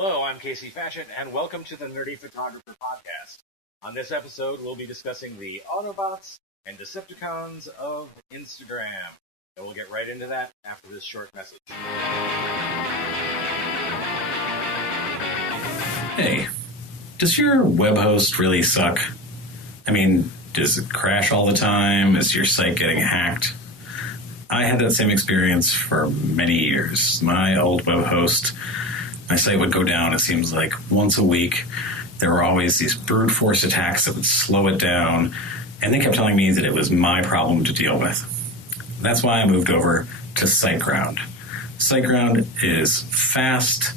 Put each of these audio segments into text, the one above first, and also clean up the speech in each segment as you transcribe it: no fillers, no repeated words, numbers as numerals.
Hello, I'm Casey Fatchett, and welcome to the Nerdy Photographer Podcast. On this episode, we'll be discussing the Autobots and Decepticons of Instagram. And we'll get right into that after this short message. Hey, does your web host really suck? I mean, does it crash all the time? Is your site getting hacked? I had that same experience for many years. My old web host, my site would go down, it seems like, once a week. There were always these brute force attacks that would slow it down, and they kept telling me that it was my problem to deal with. That's why I moved over to SiteGround. SiteGround is fast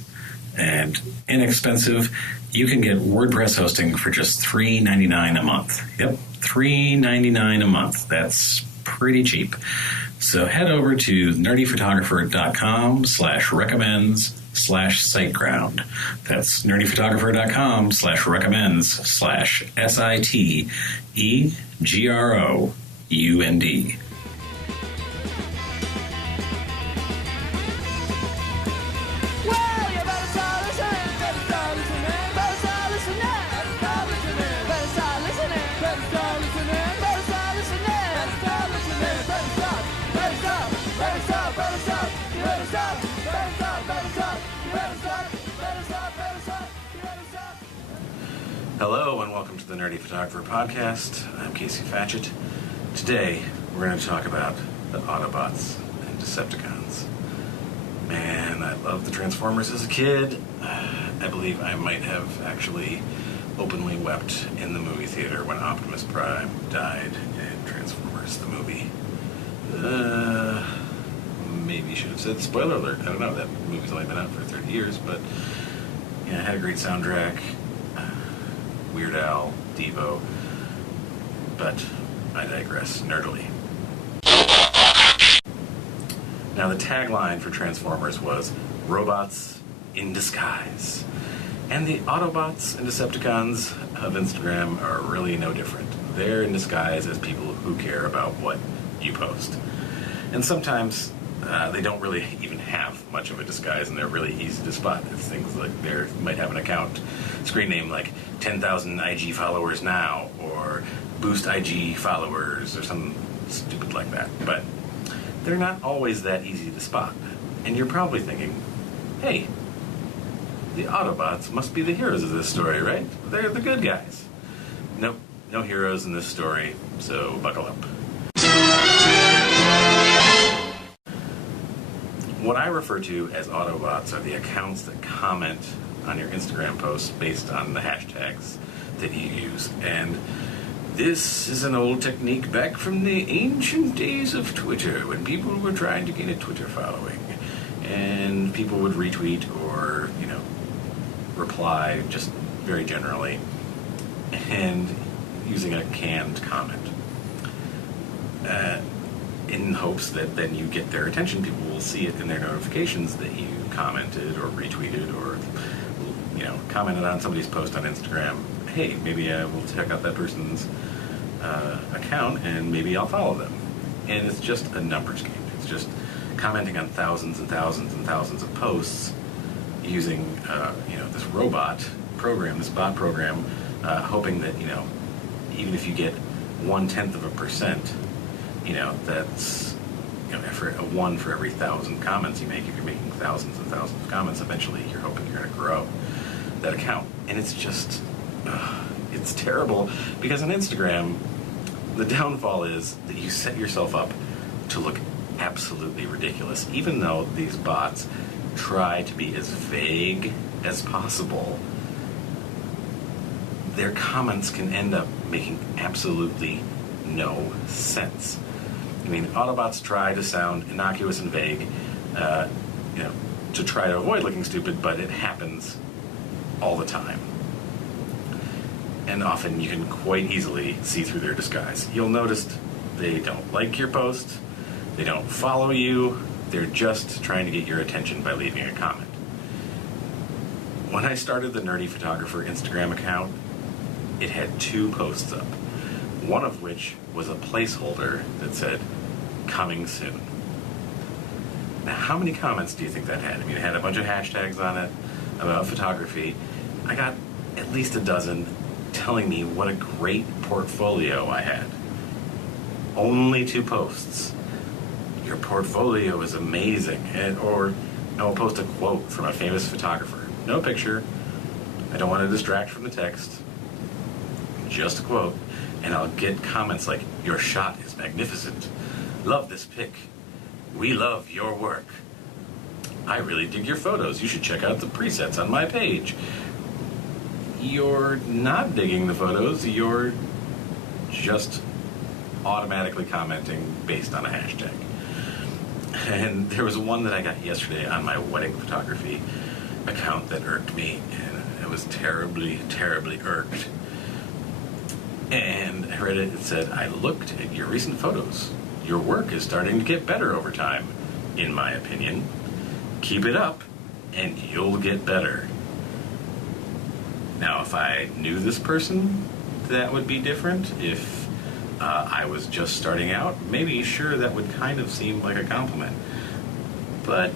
and inexpensive. You can get WordPress hosting for just $3.99 a month. Yep, $3.99 a month. That's pretty cheap. So head over to nerdyphotographer.com/recommends/SiteGround. That's nerdyphotographer.com/recommends/SiteGround. Hello and welcome to the Nerdy Photographer Podcast. I'm Casey Fatchett. Today we're going to talk about the Autobots and Decepticons. Man, I loved the Transformers as a kid. I believe I might have actually openly wept in the movie theater when Optimus Prime died in Transformers the movie. Maybe should have said spoiler alert. I don't know, that movie's only been out for 30 years, but yeah, it had a great soundtrack. Weird Al, Devo, but I digress nerdily. Now, the tagline for Transformers was robots in disguise. And the Autobots and Decepticons of Instagram are really no different. They're in disguise as people who care about what you post. And sometimes they don't really even have much of a disguise, and they're really easy to spot. It's things like they might have an account screen name like 10,000 IG followers now, or boost IG followers, or something stupid like that. But they're not always that easy to spot. And you're probably thinking, hey, the Autobots must be the heroes of this story, right? They're the good guys. Nope, no heroes in this story, so buckle up. What I refer to as Autobots are the accounts that comment on your Instagram posts based on the hashtags that you use. And this is an old technique back from the ancient days of Twitter, when people were trying to gain a Twitter following. And people would retweet or, reply just very generally, and using a canned comment. In hopes that then you get their attention. People will see it in their notifications that you commented or retweeted or, commented on somebody's post on Instagram. Hey, maybe I will check out that person's account and maybe I'll follow them. And it's just a numbers game. It's just commenting on thousands and thousands and thousands of posts using, this bot program, hoping that, even if you get 0.1%, that's, for a 1 for every 1,000 comments you make. If you're making thousands and thousands of comments, eventually you're hoping you're going to grow that account. And it's just, it's terrible, because on Instagram, the downfall is that you set yourself up to look absolutely ridiculous. Even though these bots try to be as vague as possible, their comments can end up making absolutely no sense. I mean, Autobots try to sound innocuous and vague, to try to avoid looking stupid, but it happens all the time. And often you can quite easily see through their disguise. You'll notice they don't like your post, they don't follow you, they're just trying to get your attention by leaving a comment. When I started the Nerdy Photographer Instagram account, it had 2 posts up. One of which was a placeholder that said, coming soon. Now, how many comments do you think that had? I mean, it had a bunch of hashtags on it, about photography, I got at least a dozen telling me what a great portfolio I had. Only 2 posts. Your portfolio is amazing. Or I'll post a quote from a famous photographer. No picture. I don't want to distract from the text. Just a quote. And I'll get comments like, your shot is magnificent. Love this pic. We love your work. I really dig your photos. You should check out the presets on my page. You're not digging the photos. You're just automatically commenting based on a hashtag. And there was one that I got yesterday on my wedding photography account that irked me, and I was terribly, terribly irked. And I read it. It said, I looked at your recent photos. Your work is starting to get better over time, in my opinion. Keep it up, and you'll get better. Now, if I knew this person, that would be different. If I was just starting out, maybe, sure, that would kind of seem like a compliment. But,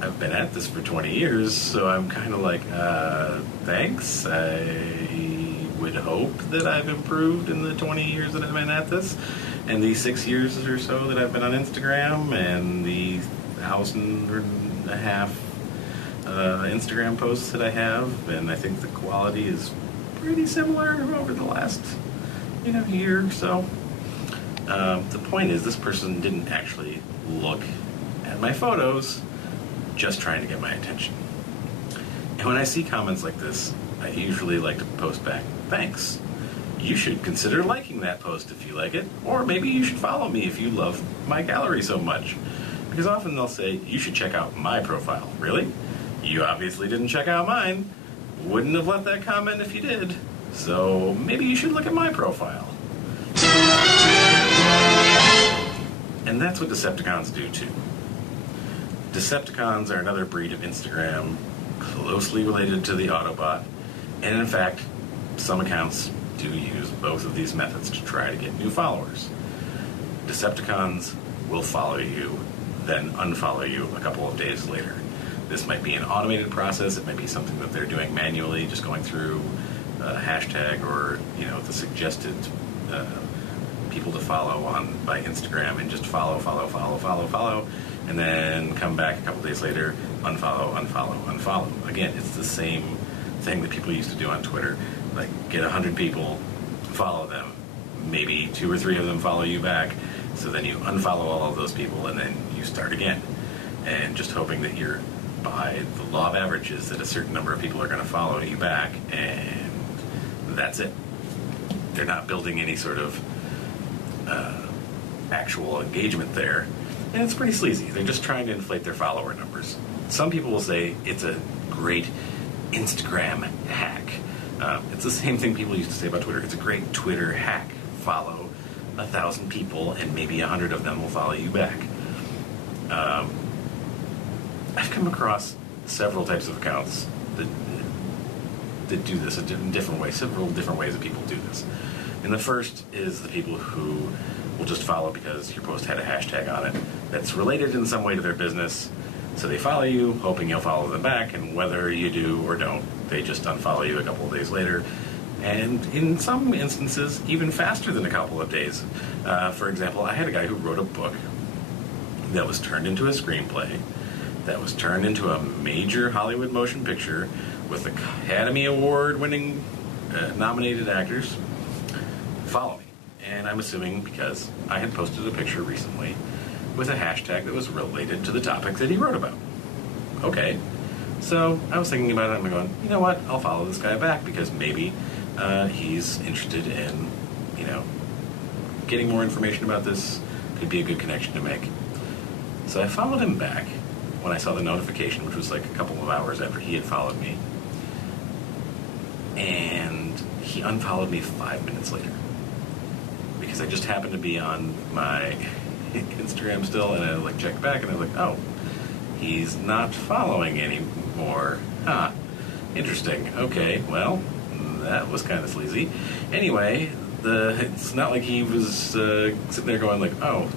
I've been at this for 20 years, so I'm kind of like, thanks. I would hope that I've improved in the 20 years that I've been at this, and the 6 years or so that I've been on Instagram, and the 1,500 Instagram posts that I have, and I think the quality is pretty similar over the last year or so. The point is, this person didn't actually look at my photos, just trying to get my attention. And when I see comments like this, I usually like to post back, thanks. You should consider liking that post if you like it, or maybe you should follow me if you love my gallery so much. Because often they'll say, you should check out my profile. Really? You obviously didn't check out mine. Wouldn't have left that comment if you did. So maybe you should look at my profile. And that's what Decepticons do too. Decepticons are another breed of Instagram, closely related to the Autobot. And in fact, some accounts do use both of these methods to try to get new followers. Decepticons will follow you, then unfollow you a couple of days later. This might be an automated process. It might be something that they're doing manually, just going through a hashtag or the suggested people to follow by Instagram, and just follow, and then come back a couple days later, unfollow. Again, it's the same thing that people used to do on Twitter. Like, get 100 people, follow them. Maybe 2 or 3 of them follow you back. So then you unfollow all of those people, and then you start again. And just hoping that you're, by the law of averages, that a certain number of people are going to follow you back, and that's it. They're not building any sort of actual engagement there. And it's pretty sleazy. They're just trying to inflate their follower numbers. Some people will say it's a great Instagram hack. It's the same thing people used to say about Twitter. It's a great Twitter hack. Follow 1,000 people, and maybe 100 of them will follow you back. I've come across several types of accounts that do this in different ways, several different ways that people do this. And the first is the people who will just follow because your post had a hashtag on it that's related in some way to their business. So they follow you, hoping you'll follow them back, and whether you do or don't, they just unfollow you a couple of days later. And in some instances, even faster than a couple of days. For example, I had a guy who wrote a book that was turned into a screenplay, that was turned into a major Hollywood motion picture with Academy Award winning nominated actors. Follow me. And I'm assuming because I had posted a picture recently with a hashtag that was related to the topic that he wrote about. Okay. So I was thinking about it, and I'm going, you know what? I'll follow this guy back because maybe he's interested in, getting more information about this. Could be a good connection to make. So I followed him back when I saw the notification, which was like a couple of hours after he had followed me. And he unfollowed me 5 minutes later. Because I just happened to be on my Instagram still, and I checked back, and I was like, oh, he's not following anymore. Huh. Interesting. Okay, well, that was kind of sleazy. Anyway, it's not like he was sitting there going oh,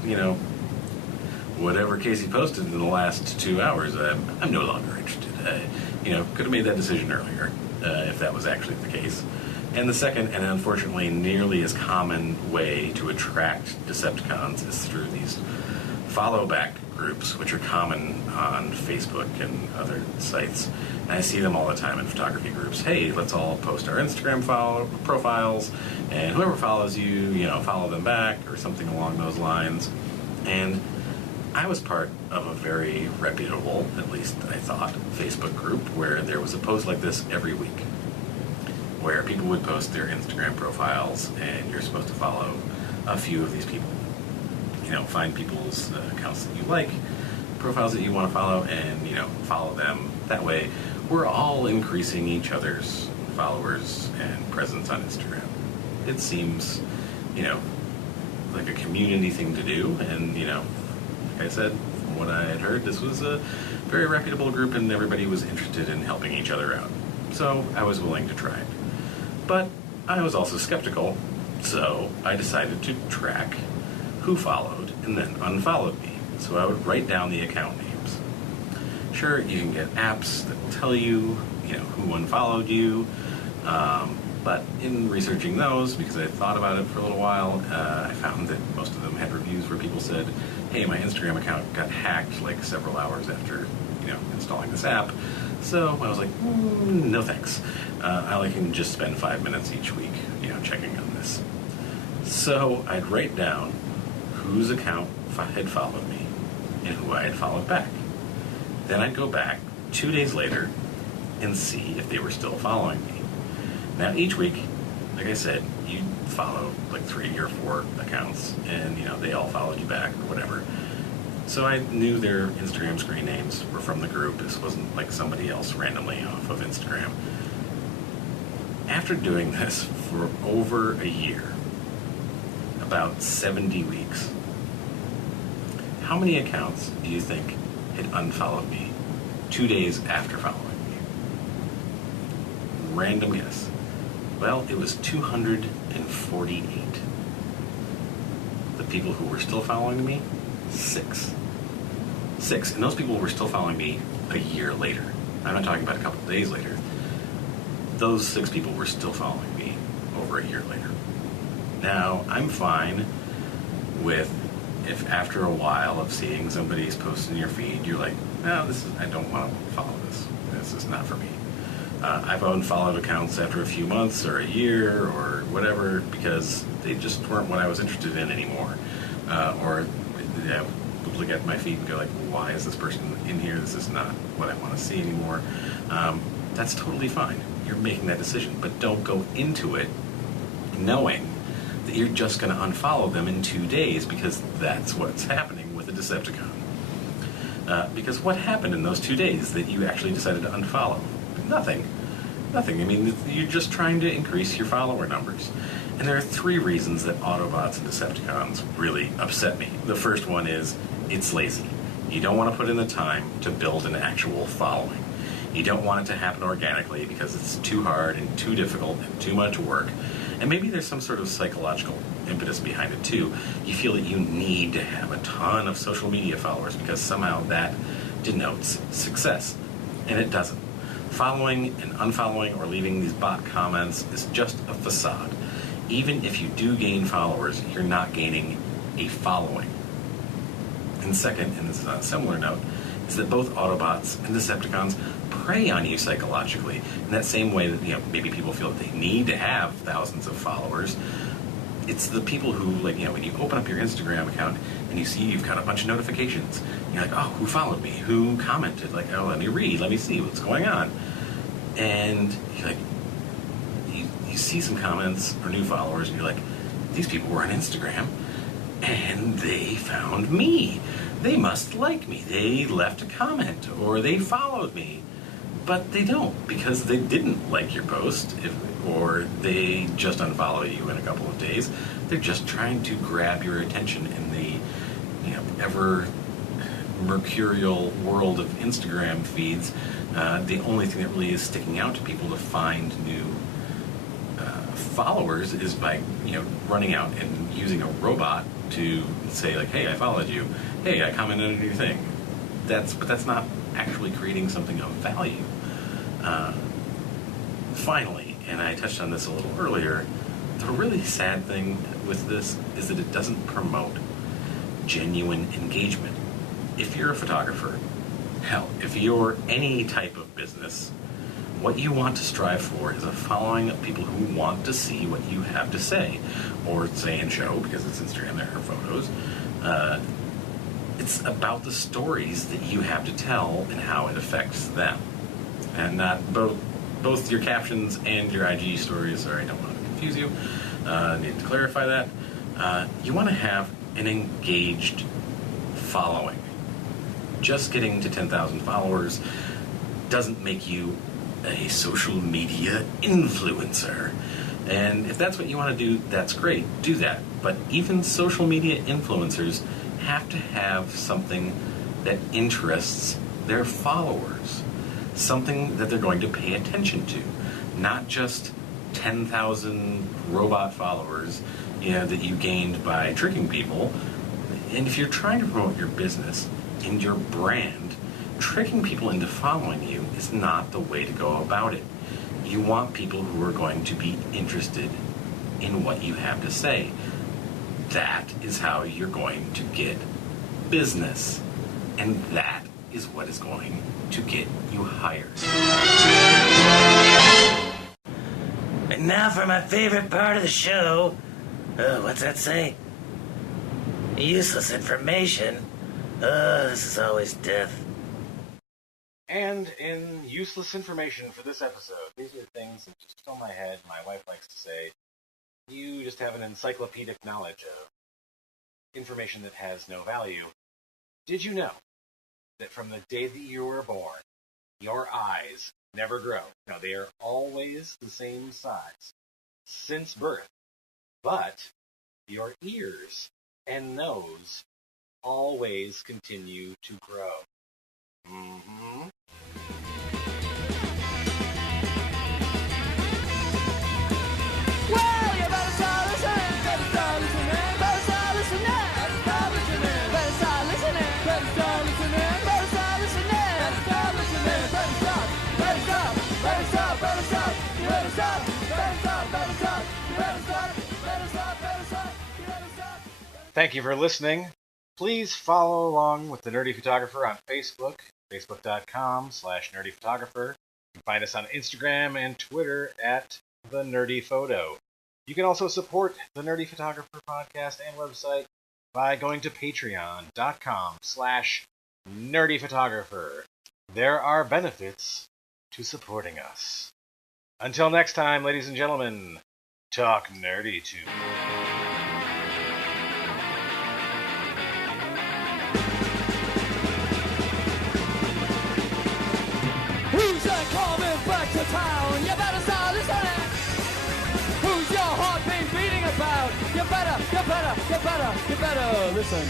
whatever Casey posted in the last 2 hours, I'm no longer interested. could have made that decision earlier if that was actually the case. And the second, and unfortunately nearly as common way to attract Decepticons is through these follow-back groups, which are common on Facebook and other sites. And I see them all the time in photography groups. Hey, let's all post our Instagram profiles, and whoever follows you, follow them back, or something along those lines. And I was part of a very reputable, at least I thought, Facebook group where there was a post like this every week, where people would post their Instagram profiles, and you're supposed to follow a few of these people. Find people's accounts that you like, profiles that you want to follow, and, follow them. That way, we're all increasing each other's followers and presence on Instagram. It seems, like a community thing to do, and, like I said, from what I had heard, this was a very reputable group, and everybody was interested in helping each other out. So I was willing to try it. But I was also skeptical, so I decided to track who followed and then unfollowed me. So I would write down the account names. Sure, you can get apps that will tell you, who unfollowed you. But in researching those, because I thought about it for a little while, I found that most of them had reviews where people said, hey, my Instagram account got hacked like several hours after, installing this app. So I was like, no thanks. I can just spend 5 minutes each week, checking on this. So I'd write down whose account had followed me and who I had followed back. Then I'd go back 2 days later and see if they were still following me. Now each week, like I said, you follow like 3 or 4 accounts, and they all followed you back or whatever. So I knew their Instagram screen names were from the group. This wasn't like somebody else randomly off of Instagram. After doing this for over a year, about 70 weeks, how many accounts do you think had unfollowed me 2 days after following me? Random guess. Well, it was 248. The people who were still following me, 6. And those people were still following me a year later. I'm not talking about a couple of days later. Those 6 people were still following me over a year later. Now, I'm fine with if after a while of seeing somebody's post in your feed, you're like, no, I don't want to follow this. This is not for me. I've unfollowed accounts after a few months or a year or whatever because they just weren't what I was interested in anymore. Or would look at my feed and go like, why is this person in here? This is not what I want to see anymore. That's totally fine. You're making that decision, but don't go into it knowing that you're just going to unfollow them in 2 days because that's what's happening with a Decepticon. Because what happened in those 2 days that you actually decided to unfollow? Nothing. I mean, you're just trying to increase your follower numbers. And there are 3 reasons that Autobots and Decepticons really upset me. The first one is it's lazy. You don't want to put in the time to build an actual following. You don't want it to happen organically because it's too hard and too difficult and too much work. And maybe there's some sort of psychological impetus behind it too. You feel that you need to have a ton of social media followers because somehow that denotes success. And it doesn't. Following and unfollowing or leaving these bot comments is just a facade. Even if you do gain followers, you're not gaining a following. And second, and this is on a similar note, is that both Autobots and Decepticons prey on you psychologically in that same way that maybe people feel that they need to have thousands of followers. It's the people who, when you open up your Instagram account and you see you've got a bunch of notifications, you're like, oh, who followed me? Who commented? Like, oh, let me read, let me see what's going on. And you're like, you see some comments or new followers, and you're like, these people were on Instagram, and they found me. They must like me. They left a comment, or they followed me. But they don't, because they didn't like your post, or they just unfollow you in a couple of days. They're just trying to grab your attention in the ever mercurial world of Instagram feeds. The only thing that really is sticking out to people to find new followers is by running out and using a robot to say like, hey, I followed you. Hey, I commented on your thing. that's not actually creating something of value. Finally, and I touched on this a little earlier, the really sad thing with this is that it doesn't promote genuine engagement. If you're a photographer, hell, if you're any type of business, what you want to strive for is a following of people who want to see what you have to say, or say and show, because it's Instagram, there are photos. It's about the stories that you have to tell and how it affects them. And not both your captions and your IG stories. Sorry, I don't want to confuse you. Need to clarify that. You want to have an engaged following. Just getting to 10,000 followers doesn't make you a social media influencer. And if that's what you want to do, that's great. Do that. But even social media influencers have to have something that interests their followers. Something that they're going to pay attention to. Not just 10,000 robot followers, that you gained by tricking people. And if you're trying to promote your business and your brand, tricking people into following you is not the way to go about it. You want people who are going to be interested in what you have to say. That is how you're going to get business. And that is what is going to get you hired. And now for my favorite part of the show. What's that say? Useless information. This is always death. And in useless information for this episode, these are things that just fill my head. My wife likes to say, you just have an encyclopedic knowledge of information that has no value. Did you know that from the day that you were born, your eyes never grow? No, they are always the same size since birth. But your ears and nose always continue to grow. Mm-hmm. Well, you better start listening, better start listening, better start listening, better start listening, better start listening, better start listening, better start listening, better start listening, better stop, better stop, better stop, better stop, you better stop, better stop, better stop, you better stop, better stop, better stop, you better stop. Thank you for listening. Please follow along with The Nerdy Photographer on Facebook, facebook.com/nerdyphotographer. You can find us on Instagram and Twitter at The Nerdy Photo. You can also support The Nerdy Photographer podcast and website by going to patreon.com/nerdyphotographer. There are benefits to supporting us. Until next time, ladies and gentlemen, talk nerdy to me. Who's that coming back to town? You better start listening. Who's your heart been beating about? You better listen.